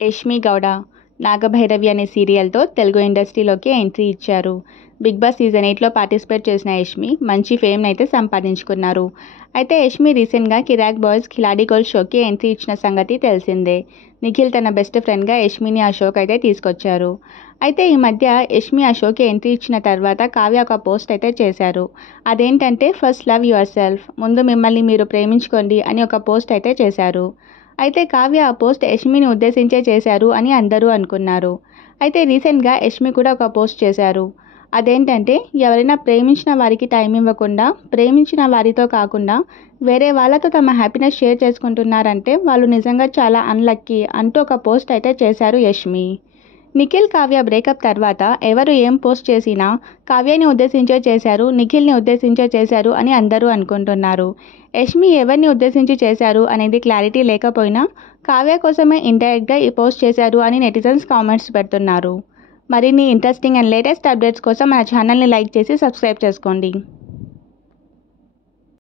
యష్మి గౌడ నాగభైరవి అనే సీరియల్తో తెలుగు ఇండస్ట్రీలోకి ఎంట్రీ ఇచ్చారు. బిగ్ బాస్ సీజన్ 8లో పార్టిసిపేట్ చేసిన యష్మి మంచి ఫేమ్ని అయితే సంపాదించుకున్నారు. అయితే యష్మి రీసెంట్గా కిరాక్ బాయ్స్ కిలాడి గోల్డ్ షోకి ఎంట్రీ ఇచ్చిన సంగతి తెలిసిందే. నిఖిల్ తన బెస్ట్ ఫ్రెండ్గా యష్మిని ఆ షోకి అయితే తీసుకొచ్చారు. అయితే ఈ మధ్య యష్మి ఆ షోకి ఎంట్రీ ఇచ్చిన తర్వాత కావ్య ఒక పోస్ట్ అయితే చేశారు. అదేంటంటే ఫస్ట్ లవ్ యువర్ సెల్ఫ్, ముందు మిమ్మల్ని మీరు ప్రేమించుకోండి అని ఒక పోస్ట్ అయితే చేశారు. అయితే కావ్య ఆ పోస్ట్ యష్మిని ఉద్దేశించే చేశారు అని అందరూ అనుకున్నారు. అయితే రీసెంట్గా యష్మి కూడా ఒక పోస్ట్ చేశారు. అదేంటంటే ఎవరైనా ప్రేమించిన వారికి టైం ఇవ్వకుండా ప్రేమించిన వారితో కాకుండా వేరే వాళ్ళతో తమ హ్యాపీనెస్ షేర్ చేసుకుంటున్నారంటే వాళ్ళు నిజంగా చాలా అన్లక్కీ అంటూ ఒక పోస్ట్ అయితే చేశారు యష్మి. నిఖిల్ కావ్య బ్రేకప్ తర్వాత ఎవరు ఏం పోస్ట్ చేసినా కావ్యని ఉద్దేశించే చేశారు, నిఖిల్ని ఉద్దేశించే చేశారు అని అందరూ అనుకుంటున్నారు. యష్మి ఎవరిని ఉద్దేశించి చేశారు అనేది క్లారిటీ లేకపోయినా కావ్య కోసమే ఇండైరెక్ట్గా ఈ పోస్ట్ చేశారు అని నెటిజన్స్ కామెంట్స్ పెడుతున్నారు. మరిన్ని ఇంట్రెస్టింగ్ అండ్ లేటెస్ట్ అప్డేట్స్ కోసం మన ఛానల్ని లైక్ చేసి సబ్స్క్రైబ్ చేసుకోండి.